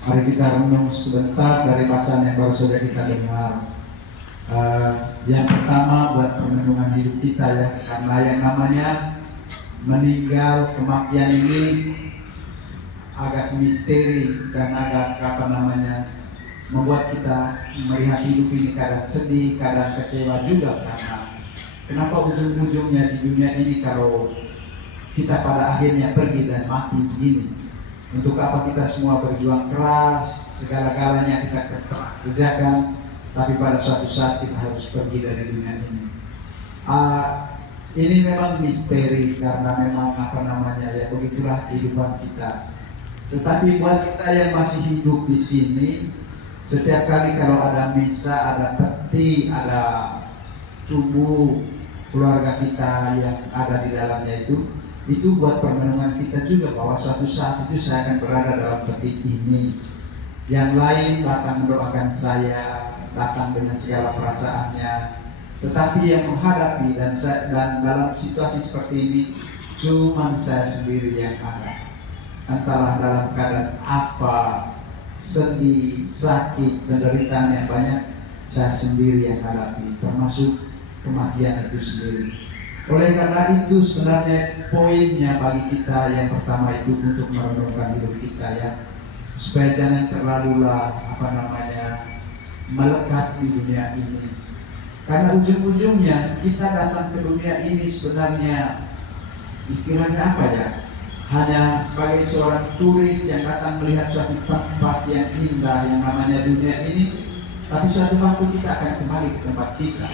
Mari kita renung sebentar dari bacaan yang baru saja kita dengar. Yang pertama buat perlindungan hidup kita ya, karena yang namanya meninggal, kematian ini agak misteri dan agak membuat kita melihat hidup ini kadang sedih, kadang kecewa juga, karena kenapa ujung-ujungnya di dunia ini kalau kita pada akhirnya pergi dan mati begini. Untuk apa kita semua berjuang keras, segala-galanya kita kerjakan, tapi pada suatu saat kita harus pergi dari dunia ini. Ini memang misteri karena memang ya begitulah kehidupan kita. Tetapi buat kita yang masih hidup di sini, setiap kali kalau ada misa, ada peti, ada tubuh keluarga kita yang ada di dalamnya itu buat permenungan kita juga bahwa suatu saat itu saya akan berada dalam peti ini. Yang lain datang mendoakan saya, datang dengan segala perasaannya, tetapi yang menghadapi dan dalam situasi seperti ini cuma saya sendiri yang ada. Entahlah dalam keadaan apa, sedih, sakit, penderitaan yang banyak, saya sendiri yang hadapi, termasuk kematian itu sendiri. Oleh karena itu sebenarnya poinnya bagi kita yang pertama itu untuk merenungkan hidup kita ya, supaya jangan terlalulah melekat di dunia ini. Karena ujung-ujungnya kita datang ke dunia ini sebenarnya istilahnya apa ya? Hanya sebagai seorang turis yang datang melihat suatu tempat yang indah yang namanya dunia ini, tapi suatu waktu kita akan kembali ke tempat kita.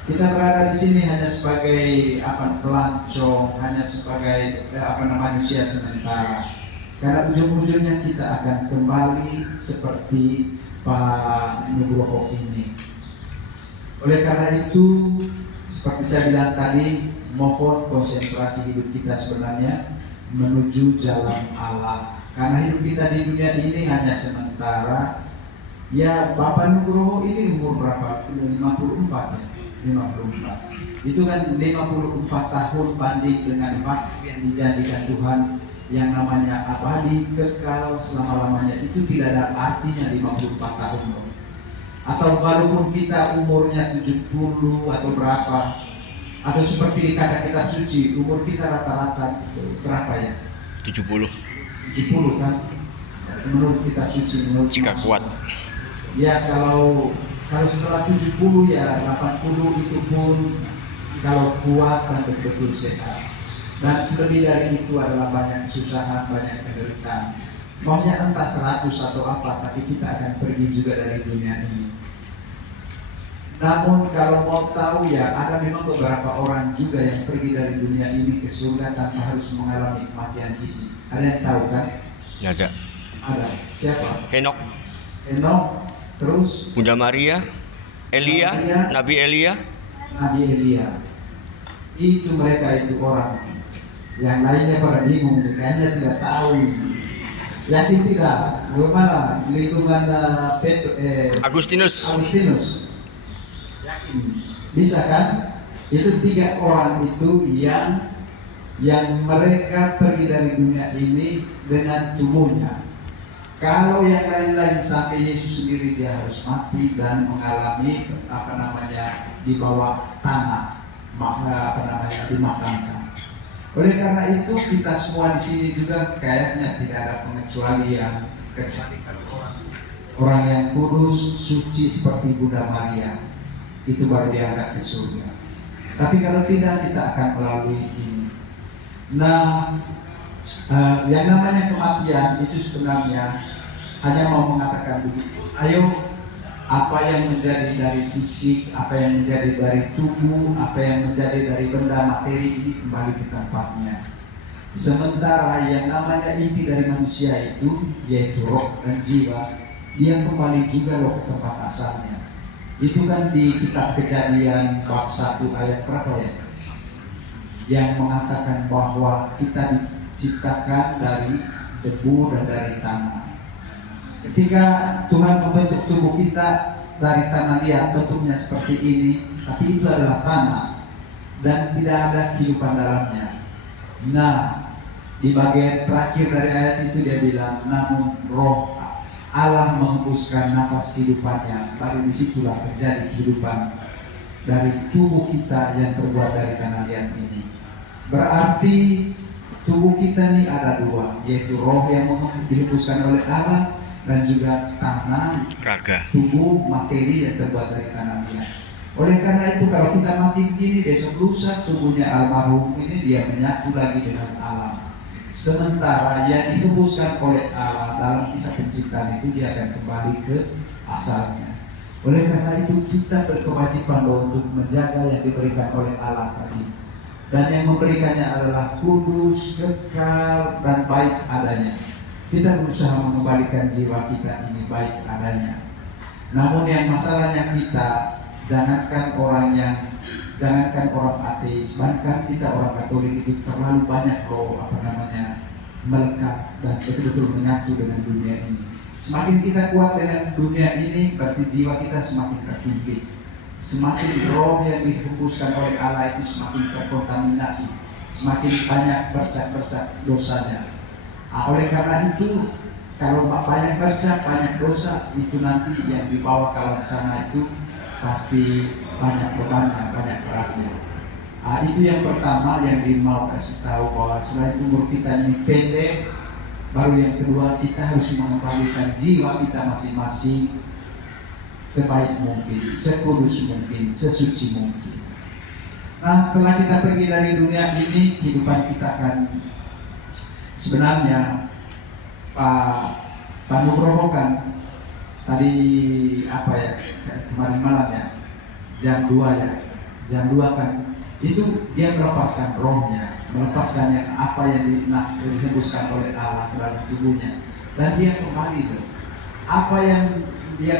Kita berada di sini hanya sebagai pelancong, hanya sebagai manusia sementara. Karena ujung-ujungnya kita akan kembali seperti Pak Nugroho ini. Oleh karena itu, seperti saya bilang tadi, mohon konsentrasi hidup kita sebenarnya menuju jalan Allah. Karena hidup kita di dunia ini hanya sementara. Ya, Bapak Nugroho ini umur berapa? 54 ya. 54. Itu kan 54 tahun banding dengan waktu yang dijanjikan Tuhan yang namanya abadi, kekal selama-lamanya. Itu tidak ada artinya 54 tahun. Atau walaupun kita umurnya 70 atau berapa, atau seperti kata kitab suci, umur kita rata-rata berapa ya? 70 kan? Menurut kitab suci, menurut jika kuat. Ya kalau setelah 70 ya 80 itu pun kalau kuat dan betul-betul sehat. Dan selebih dari itu adalah banyak kesusahan, banyak penderitaan. Maunya entah 100 atau apa, tapi kita akan pergi juga dari dunia ini. Namun kalau mau tahu ya, ada memang beberapa orang juga yang pergi dari dunia ini ke surga tanpa harus mengalami kematian fisik. Ada yang tahu kan? Ada. Ada. Siapa? Henok, terus Bunda Maria, Elia, Nabi Elia. Itu mereka itu orang. Yang lainnya pada bingung, kayaknya tidak tahu. Yakin tidak? Bagaimana lingkungan Agustinus. Yakin? Bisa kan? Itu 3 orang itu yang mereka pergi dari dunia ini dengan tubuhnya. Kalau yang lain-lain sampai Yesus sendiri dia harus mati dan mengalami di bawah tanah, dimakamkan. Oleh karena itu kita semua di sini juga kayaknya tidak ada pengecualian kecuali kalau orang yang kudus, suci seperti Bunda Maria itu baru diangkat ke surga. Tapi kalau tidak kita akan melalui ini. Nah, yang namanya kematian itu sebenarnya hanya mau mengatakan begitu. Ayo, apa yang menjadi dari fisik, apa yang menjadi dari tubuh, apa yang menjadi dari benda materi ini kembali ke tempatnya. Sementara yang namanya inti dari manusia itu, yaitu roh dan jiwa, dia kembali juga loh ke tempat asalnya. Itu kan di kitab Kejadian bab 1 ayat berapa ya? Yang mengatakan bahwa kita diciptakan dari debu dan dari tanah. Ketika Tuhan membentuk tubuh kita dari tanah liat, bentuknya seperti ini, tapi itu adalah tanah dan tidak ada kehidupan dalamnya. Nah, di bagian terakhir dari ayat itu dia bilang, namun roh Allah menghembuskan nafas kehidupannya, baru disitulah terjadi kehidupan dari tubuh kita yang terbuat dari tanah liat ini. Berarti tubuh kita ini ada dua, yaitu roh yang dihembuskan oleh Allah dan juga tanah, Raga. tubuh materi yang terbuat dari tanah liat. Oleh karena itu kalau kita mati begini, besok lusa tubuhnya almarhum ini dia menyatu lagi dengan alam. Sementara yang dihembuskan oleh Allah dalam kisah penciptaan itu dia akan kembali ke asalnya. Oleh karena itu kita berkewajiban untuk menjaga yang diberikan oleh Allah tadi. Dan yang memberikannya adalah kudus, kekal, dan baik adanya. Kita berusaha mengembalikan jiwa kita ini baik adanya. Namun yang masalahnya kita, jangankan orang ateis, bahkan kita orang Katolik itu terlalu banyak melekat dan betul-betul menyatu dengan dunia ini. Semakin kita kuat dengan dunia ini, berarti jiwa kita semakin terhimpit. Semakin roh yang dihembuskan oleh Allah itu semakin terkontaminasi, semakin banyak bercak-bercak dosanya. Oleh karena itu, kalau banyak bercak, banyak dosa, itu nanti yang dibawa ke alam sana itu pasti banyak bebannya, banyak beratnya. Itu yang pertama yang mau kasih tahu, bahwa selain umur kita ini pendek, baru yang kedua kita harus mengembalikan jiwa kita masing-masing sebaik mungkin, sekudus mungkin, sesuci mungkin. Nah, setelah kita pergi dari dunia ini, kehidupan kita akan sebenarnya Pak Nugroho kan tadi kemarin malam ya, jam 2 kan itu dia melepaskan rohnya, melepaskan yang apa yang dihembuskan oleh Allah dalam tubuhnya, dan dia kembali tuh. Apa yang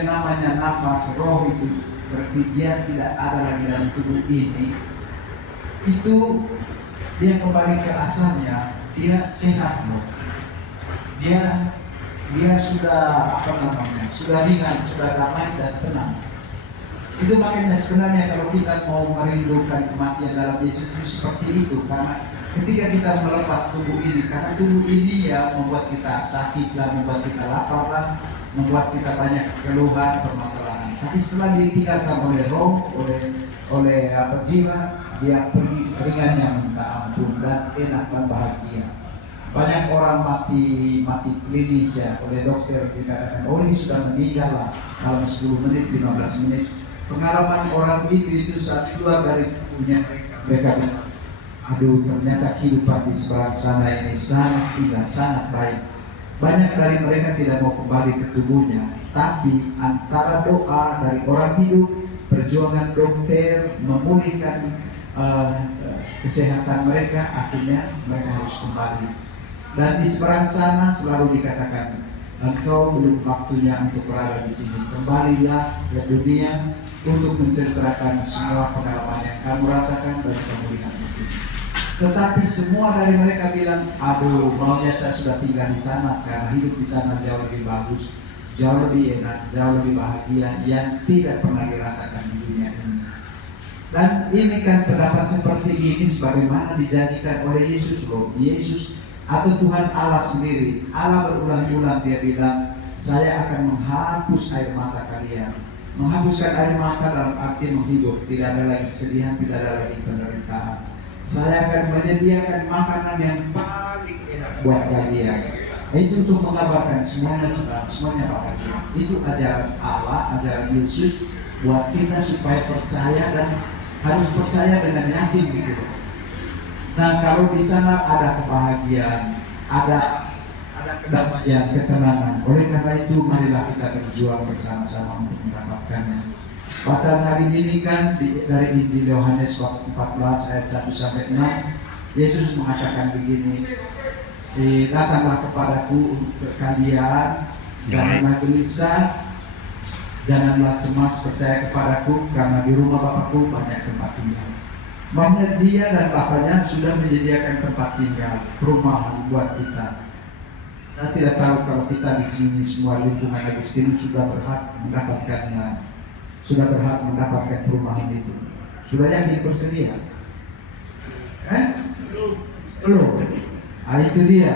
namanya nafas roh itu berarti dia tidak ada lagi dalam tubuh ini, itu dia kembali ke asalnya, dia sehat loh, dia sudah sudah ringan, sudah damai dan tenang. Itu makanya sebenarnya kalau kita mau merindukan kematian dalam Yesus itu seperti itu, karena ketika kita melepas tubuh ini, karena tubuh ini ya membuat kita sakit lah, membuat kita lapar lah, membuat kita banyak keluhan, permasalahan. Tapi setelah ditinggalkan oleh roh, oleh jiwa, dia pergi ringannya minta ampun dan enak dan bahagia. Banyak orang mati klinis ya, oleh dokter dikatakan, oh ini sudah meninggal lah dalam 10 menit, 15 menit. Pengalaman orang itu saat keluar dari tubuhnya, mereka bilang, aduh ternyata kehidupan di seberang sana ini sangat indah, sangat baik. Banyak dari mereka tidak mau kembali ke tubuhnya, tapi antara doa dari orang hidup, perjuangan dokter memulihkan kesehatan mereka, akhirnya mereka harus kembali. Dan di seberang sana selalu dikatakan, engkau belum waktunya untuk berada di sini. Kembalilah ke dunia untuk menceritakan semua pengalaman yang kamu rasakan dan kamu lihat di sini. Tetapi semua dari mereka bilang, aduh maunya saya sudah tinggal di sana, karena hidup di sana jauh lebih bagus, jauh lebih enak, jauh lebih bahagia, yang tidak pernah dirasakan di dunia ini. Dan ini kan pendapat seperti ini sebagaimana dijanjikan oleh Yesus loh. Yesus atau Tuhan Allah sendiri, Allah berulang-ulang dia bilang, saya akan menghapus air mata kalian. Menghapuskan air mata dalam arti menghidup, tidak ada lagi kesedihan, tidak ada lagi penderitaan. Saya akan menyediakan makanan yang paling enak buat kalian. Itu untuk mengabarkan semuanya senang, semuanya bahagia. Itu ajaran Allah, ajaran Yesus buat kita supaya percaya, dan harus percaya dengan yakin gitu. Nah, kalau di sana ada kebahagiaan, ada kedamaian, ketenangan. Oleh karena itu, marilah kita berjuang bersama-sama untuk mendapatkannya. Bacaan hari ini kan dari Injil Yohanes 14 ayat 1 sampai 6. Yesus mengatakan begini, datanglah kepadaku untuk kalian, janganlah gelisah, janganlah cemas, percaya kepadaku, karena di rumah Bapakku banyak tempat tinggal. Makanya dia dan Bapaknya sudah menyediakan tempat tinggal, perumahan buat kita. Saya tidak tahu kalau kita di sini semua lingkungan Agustinus sudah berhak mendapatkannya, sudah berhak mendapatkan perumahan itu. Sudah yakin bersedia? Belum. Itu dia.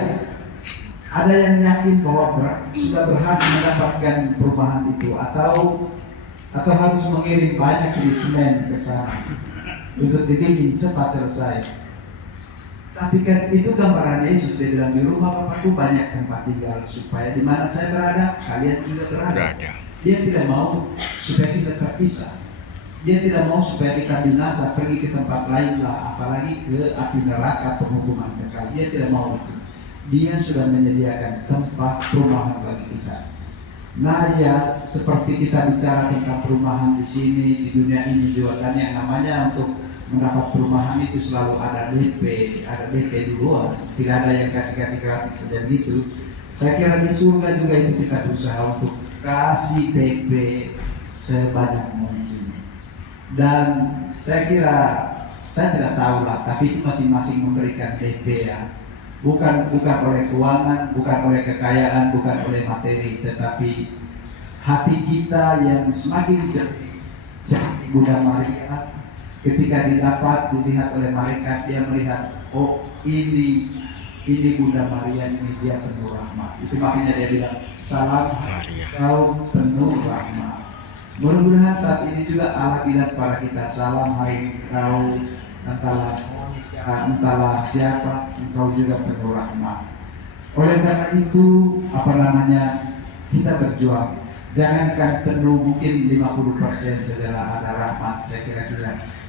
Ada yang yakin bahwa sudah berhak mendapatkan perumahan itu atau harus mengirim banyak semen ke sana untuk dibikin cepat selesai. Tapi kan itu gambaran Yesus. Dia bilang, di rumah Bapakku banyak tempat tinggal supaya di mana saya berada kalian juga berada. Dia tidak mau supaya kita terpisah. Dia tidak mau supaya kita binasa pergi ke tempat lain lah, apalagi ke api neraka penghukuman kekal. Dia tidak mau itu. Dia sudah menyediakan tempat perumahan bagi kita. Nah ya, seperti kita bicara tentang perumahan di sini, di dunia ini juga kan, yang namanya untuk mendapat perumahan itu selalu ada DP duluan. Tidak ada yang kasih gratis saja gitu. Saya kira di surga juga itu kita berusaha untuk kasih DP sebanyak mungkin. Dan saya kira, saya tidak tahu lah, tapi itu masing-masing memberikan DP ya. Bukan oleh keuangan, bukan oleh kekayaan, bukan oleh materi, tetapi hati kita yang semakin jernih seperti Bunda Maria. Ketika dilihat oleh mereka, dia melihat, oh ini Bunda Maria, ini dia penuh rahmat. Itu makanya dia bilang, salam kau penuh rahmat. Mudah-mudahan saat ini juga Allah bilang kepada kita, salam hai kau entahlah siapa, engkau juga penuh rahmat. Oleh karena itu, kita berjuang. Jangankan penuh, mungkin 50% sajalah ada rahmat.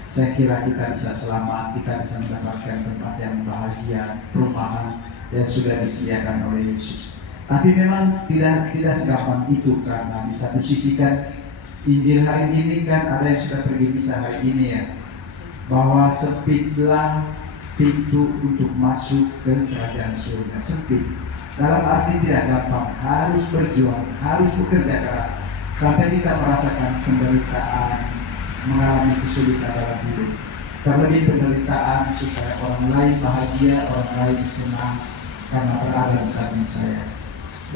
Saya kira kita bisa selamat, kita bisa mendapatkan tempat yang bahagia, perumahan yang sudah disediakan oleh Yesus. Tapi memang tidak segampang itu, karena di satu sisi kan Injil hari ini kan ada yang sudah pergi misa hari ini ya, bahwa sempitlah pintu untuk masuk ke kerajaan surga. Sempit dalam arti tidak gampang, harus berjuang, harus bekerja keras sampai kita merasakan penderitaan, mengalami kesulitan dalam hidup. Terlebih penderitaan supaya orang lain bahagia, orang lain senang karena berada di samping saya.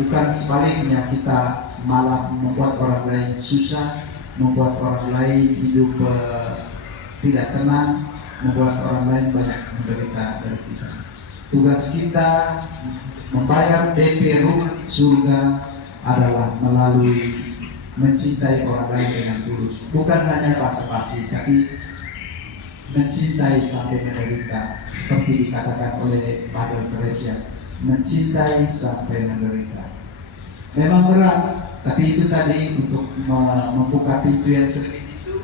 Bukan sebaliknya, kita malah membuat orang lain susah, membuat orang lain hidup tidak tenang, membuat orang lain banyak menderita dari kita. Tugas kita membayar DP rumah surga adalah melalui mencintai orang lain dengan tulus. Bukan hanya basa-basi, tapi mencintai sampai menderita. Seperti dikatakan oleh Mother Teresa, mencintai sampai menderita. Memang berat, tapi itu tadi untuk membuka pintu yang sempit itu.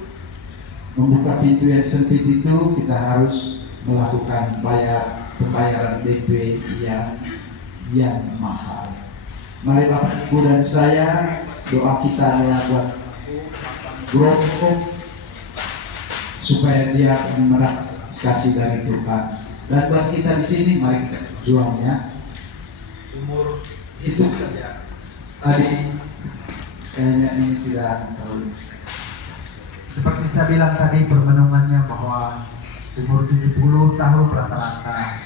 Membuka pintu yang sempit itu kita harus melakukan pembayaran DP yang mahal. Mari Bapak Ibu dan saya, doa kita adalah buat Groko supaya dia mendapat kasih dari Tuhan. Dan buat kita di sini, mari kita berjuang ya. Umur itu saja. Tadi kayaknya ini tidak terlalu. Seperti saya bilang tadi, permenungannya bahwa umur 70 tahun rata-rata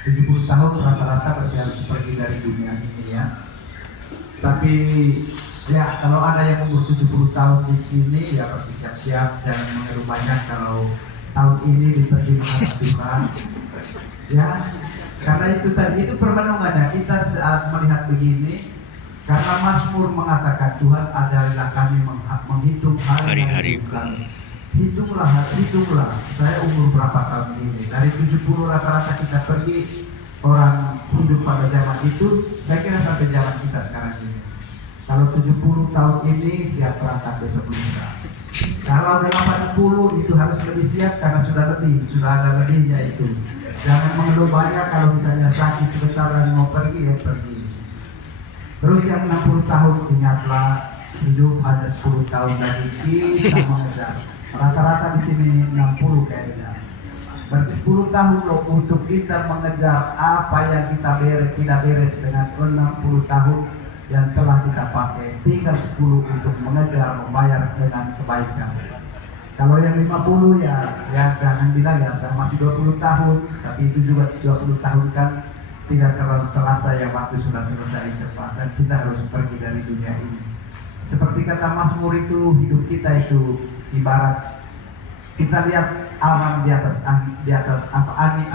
70 tahun rata-rata berarti harus pergi dari dunia ini ya. Tapi ya, kalau ada yang umur 70 tahun di sini ya berarti siap-siap, jangan mengeluh banyak kalau tahun ini dipertimbangkan Tuhan. Ya, karena itu tadi itu permenungannya. Kita saat melihat begini, karena Mazmur mengatakan, Tuhan ajarilah kami menghitung hari-hari kami. Hitunglah saya umur berapa tahun ini. Dari 70 rata-rata kita pergi, orang hidup pada zaman itu, saya kira sampai zaman kita sekarang ini. Kalau 70 tahun ini siap berangkat besok lusa. Kalau 80 itu harus lebih siap karena sudah ada lebihnya itu. Jangan mengeluh banyak, kalau misalnya sakit sebentar lagi mau pergi ya pergi. Terus yang 60 tahun, ingatlah hidup hanya 10 tahun lagi kita mengejar. Rata-rata di sini 60 kayaknya. Berarti 10 tahun loh untuk kita mengejar apa yang kita tidak beres dengan 60 tahun yang telah kita pakai. Tinggal 10 untuk mengejar, membayar dengan kebaikan. Kalau yang 50 ya jangan bilang ya saya masih 20 tahun, tapi itu juga 20 tahun kan tidak terlalu terasa ya, waktu sudah selesai cepat dan kita harus pergi dari dunia ini. Seperti kata Mazmur itu, hidup kita itu ibarat kita lihat awan di atas angin,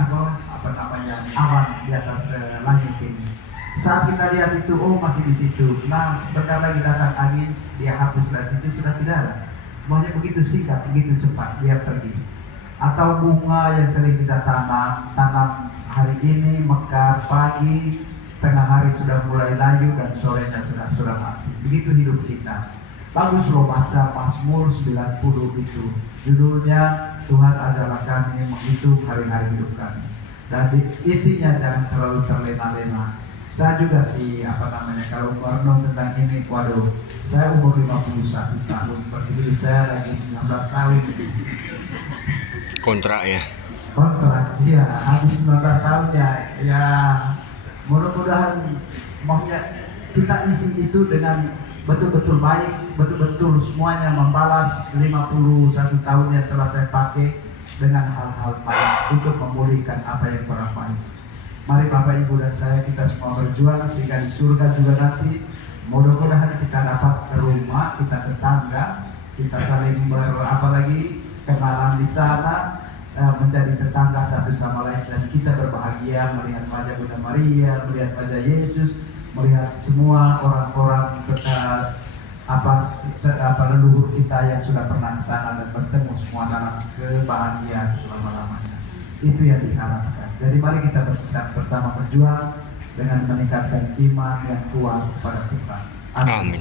awan di atas langit ini. Saat kita lihat itu, oh masih di situ. Nah, sebentar lagi datang angin, dia hapus dan itu sudah tidak ada. Semuanya begitu singkat, begitu cepat dia pergi. Atau bunga yang sering kita tanam hari ini mekar pagi, tengah hari sudah mulai layu dan sorenya sudah mati. Begitu hidup kita. Bagus loh baca Mazmur 90 itu. Judulnya Tuhan ajarlah kami menghitung hari-hari hidup kami. Dan intinya jangan terlalu terlena-lena. Saya juga sih kalau merenung tentang ini, waduh, saya umur 51 tahun, hidup saya lagi 19 tahun. Kontrak ya. Kontrak, iya, habis 19 tahun ya mudah-mudahan maunya kita isi itu dengan betul-betul baik, betul-betul semuanya membalas 51 tahun yang telah saya pakai dengan hal-hal baik untuk memulihkan apa yang kurang baik. Mari Bapak Ibu dan saya kita semua berjuang sehingga di surga juga nanti mudah-mudahan kita dapat rumah, kita tetangga, kita saling apalagi kenalan di sana, menjadi tetangga satu sama lain dan kita berbahagia melihat wajah Bunda Maria, melihat wajah Yesus, melihat semua orang-orang leluhur kita yang sudah pernah ke sana dan bertemu semua dalam kebahagiaan selama-lamanya. Itu yang diharapkan. Jadi mari kita bersama berjuang dengan meningkatkan iman yang kuat kepada Tuhan. Amin.